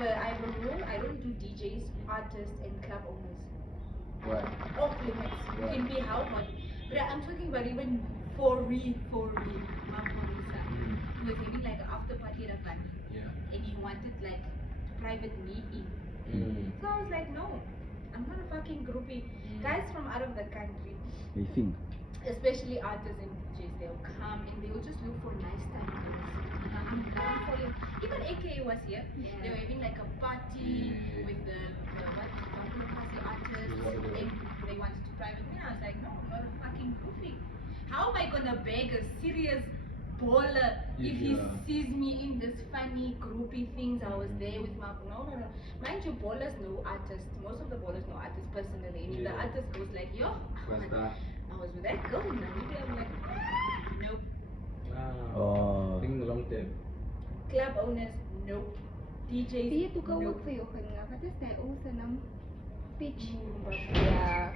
have a rule. I don't do DJs, artists, and club owners. What? Off limits. You can be how much. But I'm talking about even for real. Marisa. He was having like an after party at a bunny. Yeah. And he wanted like private meeting. So I was like, no, I'm not a fucking groupie. Guys from out of the country, I think. especially artists and DJs, they'll come and they'll just look for nice time. I'm for it. Even AKA was here. They were having like a party with the Buffalo Party artists, and they wanted to private me. I was like, no, I'm not a fucking groupie. How am I gonna beg a serious baller if he sees me in this funny groupie things? I was there with my no. Mind you, ballers know artists. Most of the ballers know artists personally. I mean, the artist goes like, yo, I was with that girl in Namibia. I'm like, nope. Oh. Think long term. Club owners, nope. DJs, Zie je, toen ik ook nope. voor jou ging, wat is dat? Oze naam? Pitch. Ja.